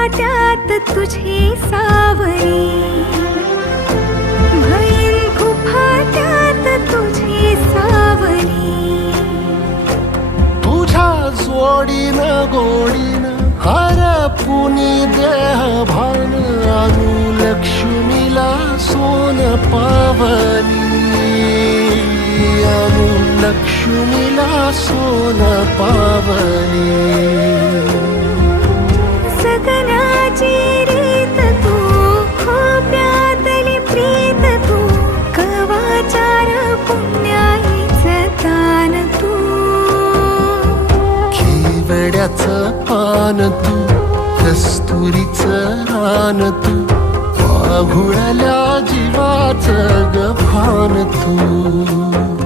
फाट्यात तुझी सावरी, भैन फाट्यात तुझी सावरी. तुझ्या जोडीनं गोडीनं हरपुनी देह भान, अनुलक्ष्मीला सोन पावली, अनुलक्ष्मीला सोन पावली. सगनाची रीत तू, खोप्यातली प्रीत तू, कवाचार पुण्याईचं दान तू. केवड्याचं पान तू, कस्तुरीचं रान तू, वाहुळल्या जीवाचं गभान तू.